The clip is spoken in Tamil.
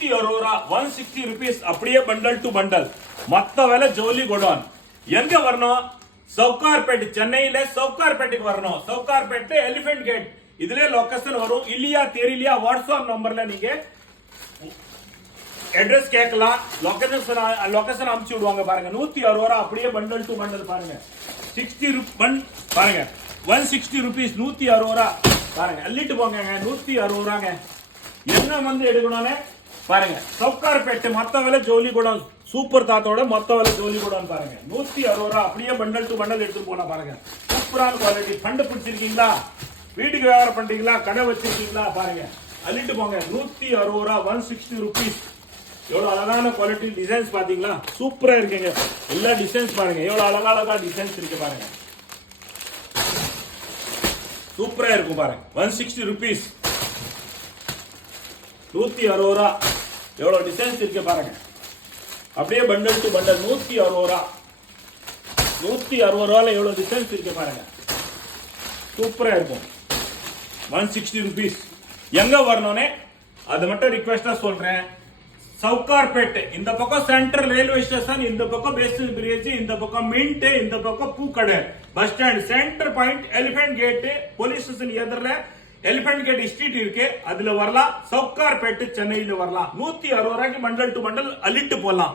160 ரூபா 160 rupees அப்படியே பண்டல் டு பண்டல். மொத்த விலை ஜவுளி குடோன். எங்க வரணும்? சவுகார்பேட், சென்னையில சவுகார்பேட்டுக்கு வரணும். சவுகார்பேட் எலிபென்ட் கேட் இதுல லொகேஷன் வரும். இல்லையா தெரியலையா வாட்ஸ்அப் நம்பர்ல நீங்க அட்ரஸ் கேட்கலாம். லொகேஷன் அனுப்பிச்சு விடுவாங்க. பாருங்க 160 ரூபா அப்படியே பண்டல் டு பண்டல். பாருங்க 60 பாருங்க 160 rupees 160 ரூபா. பாருங்க அள்ளிட்டு போங்க 160 ரூபாங்க. என்ன வந்து எடுக்கணும்னு பாருங்க. சவுகார்பேட் மொத்த விலை ஜவுளி குடோன். சூப்பர் தாத்தோட மொத்த விலை ஜவுளி குடோன். பாருங்க 160 ரூபா அப்படியே பண்டல் டு பண்டல் எடுத்து போனா. பாருங்க சூப்பரான குவாலிட்டி. ஃபண்ட் பிடிச்சிருக்கீங்களா? வீட்டுக்கு வியாபாரம் பண்றீங்களா? கடை வச்சிருக்கீங்களா? பாருங்க அள்ளிட்டு போங்க 160 ரூபா 160 rupees. எவ்வளவு அழகான குவாலிட்டி. டிசைன்ஸ் பாத்தீங்களா? சூப்பரா இருக்குங்க. எல்லா டிசைன்ஸ் பாருங்க எவ்வளவு அழகா டிசைன்ஸ் இருக்கு. பாருங்க சூப்பரா இருக்கும். பாருங்க 160 rupees 160 ரூபா. எவ்வளவு டிசைன்ஸ் இருக்கு பாருங்க. அப்படியே பண்டல் டு பண்டல் 160 ரூபா. 160 ரூபால எவ்வளவு டிசைன்ஸ் இருக்கு பாருங்க. சூப்பரா இருக்கும். 160 rupees. எங்க வரணும்னே அது மட்டும் ரிக்வெஸ்டா சொல்றேன். சவுகார்பேட் இந்த பக்கம் சென்ட்ரல் ரயில்வே ஸ்டேஷன், இந்த பக்கம் பேஸ்டல் பிரிட்ஜ், இந்த பக்கம் மின்ட், இந்த பக்கம் Pookadai, bus stand, centre point, elephant gate, police station எதிரில எலிபென்ட் கேட் ஸ்ட்ரீட் இருக்கு. அதுல வரலாம். சவுகார்பேட் சென்னையில வரலாம். 160 ரூபாய்க்கு பண்டல் டு பண்டல் அள்ளிட்டு போலாம்.